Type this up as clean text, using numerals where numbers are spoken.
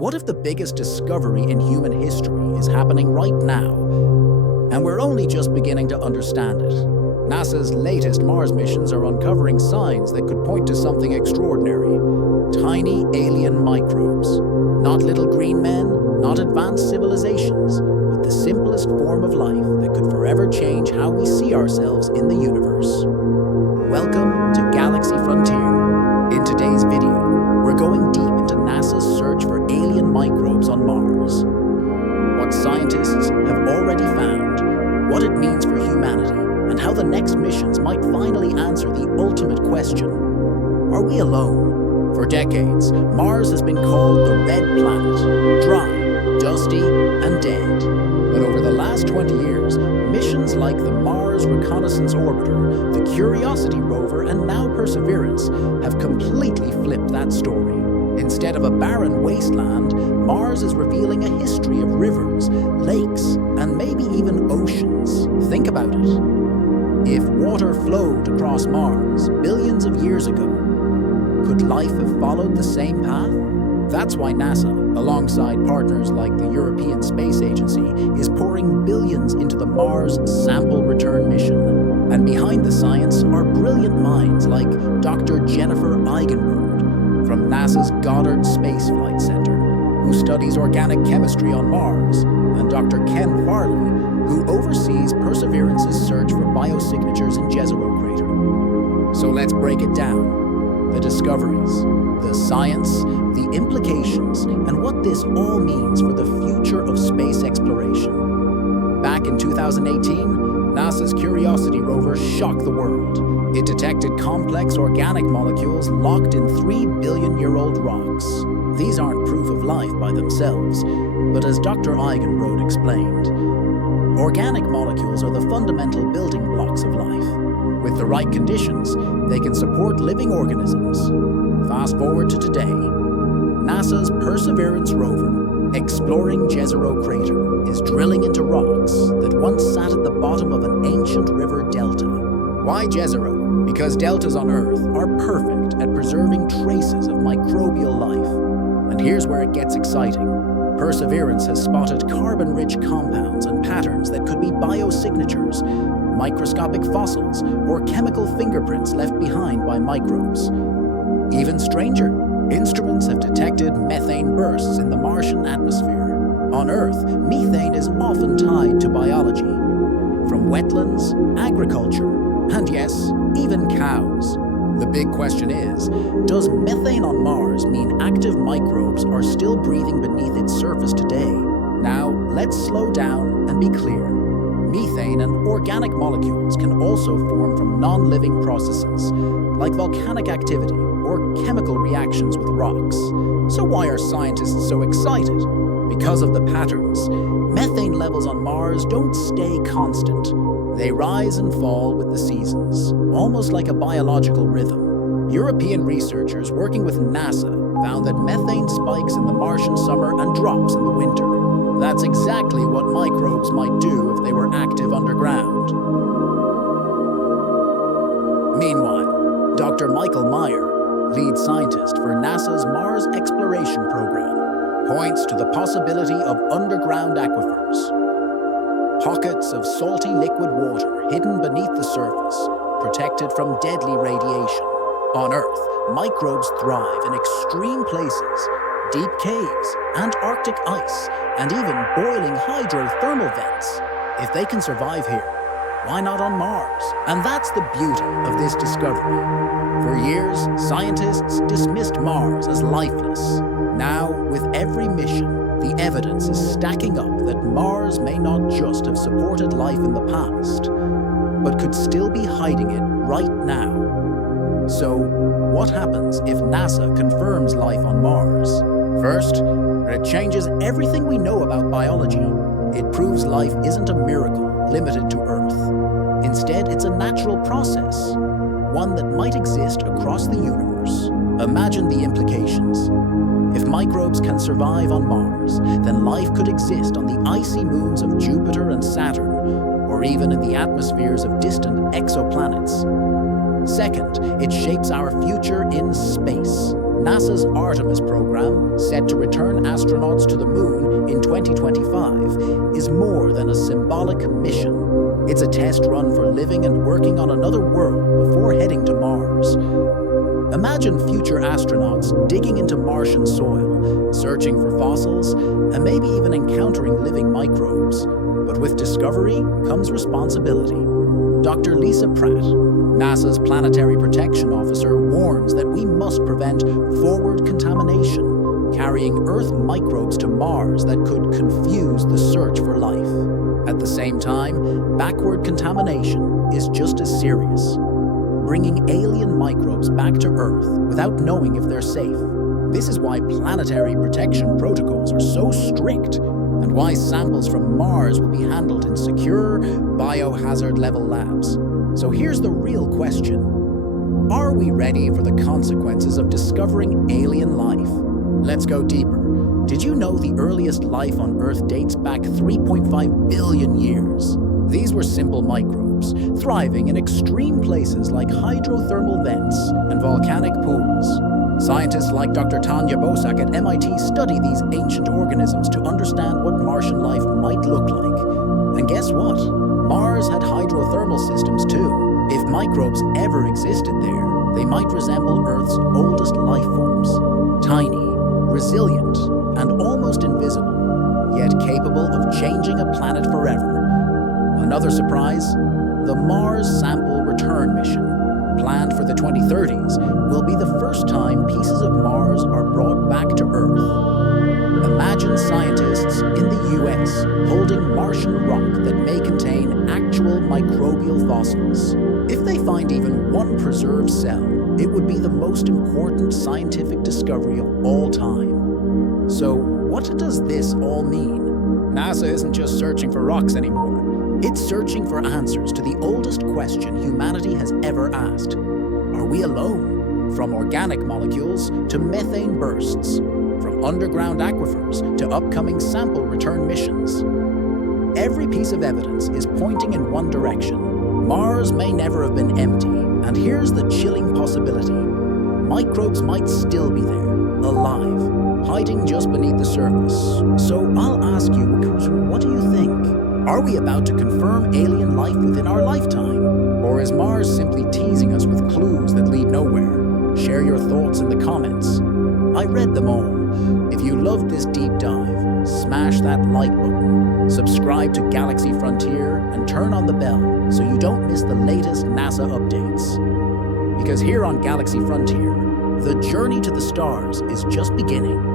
What if the biggest discovery in human history is happening right now, and we're only just beginning to understand it? NASA's latest Mars missions are uncovering signs that could point to something extraordinary. Tiny alien microbes. Not little green men, not advanced civilizations, but the simplest form of life that could forever change how we see ourselves in the universe. Welcome to Galaxy Frontier. In today's video, we're going deep into NASA's search for alien microbes on Mars. What scientists have already found, what it means for humanity, and how the next missions might finally answer the ultimate question: are we alone? For decades, Mars has been called the Red Planet, dry, dusty, and dead. But over the last 20 years, missions like the Mars Reconnaissance Orbiter, the Curiosity Rover, and now Perseverance have completely flipped that story. Instead of a barren wasteland, Mars is revealing a history of rivers, lakes, and maybe even oceans. Think about it. If water flowed across Mars billions of years ago, could life have followed the same path? That's why NASA, alongside partners like the European Space Agency, is pouring billions into the Mars Sample Return mission. And behind the science are brilliant minds like Dr. Jennifer Eigenbrod from NASA's Goddard Space Flight Center, who studies organic chemistry on Mars, and Dr. Ken Farley, who oversees Perseverance's search for biosignatures in Jezero Crater. So let's break it down. The discoveries, the science, the implications, and what this all means for the future of space exploration. Back in 2018, NASA's Curiosity rover shocked the world. It detected complex organic molecules locked in 3 billion-year-old rocks. These aren't proof of life by themselves, but as Dr. Eigenbrod explained, organic molecules are the fundamental building blocks of life. With the right conditions, they can support living organisms. Fast forward to today, NASA's Perseverance rover, exploring Jezero Crater, is drilling into rocks that once sat at the bottom of an ancient river delta. Why Jezero? Because deltas on Earth are perfect at preserving traces of microbial life. And here's where it gets exciting. Perseverance has spotted carbon-rich compounds and patterns that could be biosignatures, microscopic fossils, or chemical fingerprints left behind by microbes. Even stranger, instruments have detected methane bursts in the Martian atmosphere. On Earth, methane is often tied to biology, from wetlands, agriculture, and yes, even cows. The big question is, does methane on Mars mean active microbes are still breathing beneath its surface today? Now, let's slow down and be clear. Methane and organic molecules can also form from non-living processes, like volcanic activity or chemical reactions with rocks. So why are scientists so excited? Because of the patterns. Methane levels on Mars don't stay constant. They rise and fall with the seasons, almost like a biological rhythm. European researchers working with NASA found that methane spikes in the Martian summer and drops in the winter. That's exactly what microbes might do if they were active underground. Meanwhile, Dr. Michael Meyer, lead scientist for NASA's Mars Exploration Program, points to the possibility of underground aquifers. Pockets of salty liquid water hidden beneath the surface, protected from deadly radiation. On Earth, microbes thrive in extreme places, deep caves, Antarctic ice, and even boiling hydrothermal vents. If they can survive here, why not on Mars? And that's the beauty of this discovery. For years, scientists dismissed Mars as lifeless. Now, with every mission, the evidence is stacking up that Mars may not just have supported life in the past, but could still be hiding it right now. So, what happens if NASA confirms life on Mars? First, it changes everything we know about biology. It proves life isn't a miracle limited to Earth. Instead, it's a natural process, one that might exist across the universe. Imagine the implications. If microbes can survive on Mars, then life could exist on the icy moons of Jupiter and Saturn, or even in the atmospheres of distant exoplanets. Second, it shapes our future in space. NASA's Artemis program, set to return astronauts to the moon in 2025, is more than a symbolic mission. It's a test run for living and working on another world before heading to Mars. Imagine future astronauts digging into Martian soil, searching for fossils, and maybe even encountering living microbes. But with discovery comes responsibility. Dr. Lisa Pratt, NASA's Planetary Protection Officer, warns that we must prevent forward contamination, carrying Earth microbes to Mars that could confuse the search for life. At the same time, backward contamination is just as serious. Bringing alien microbes back to Earth without knowing if they're safe. This is why planetary protection protocols are so strict, and why samples from Mars will be handled in secure, biohazard-level labs. So here's the real question. Are we ready for the consequences of discovering alien life? Let's go deeper. Did you know the earliest life on Earth dates back 3.5 billion years? These were simple microbes, thriving in extreme places like hydrothermal vents and volcanic pools. Scientists like Dr. Tanya Bosak at MIT study these ancient organisms to understand what Martian life might look like. And guess what? Mars had hydrothermal systems too. If microbes ever existed there, they might resemble Earth's oldest life forms. Tiny, resilient, and almost invisible, yet capable of changing a planet forever. Another surprise? The Mars Sample Return Mission, planned for the 2030s, will be the first time pieces of Mars are brought back to Earth. Imagine scientists in the US holding Martian rock that may contain actual microbial fossils. If they find even one preserved cell, it would be the most important scientific discovery of all time. So, what does this all mean? NASA isn't just searching for rocks anymore. It's searching for answers to the oldest question humanity has ever asked. Are we alone? From organic molecules to methane bursts, from underground aquifers to upcoming sample return missions. Every piece of evidence is pointing in one direction. Mars may never have been empty, and here's the chilling possibility. Microbes might still be there, alive, hiding just beneath the surface. So I'll ask you, what do you think? Are we about to confirm alien life within our lifetime? Or is Mars simply teasing us with clues that lead nowhere? Share your thoughts in the comments. I read them all. If you loved this deep dive, smash that like button, subscribe to Galaxy Frontier, and turn on the bell so you don't miss the latest NASA updates. Because here on Galaxy Frontier, the journey to the stars is just beginning.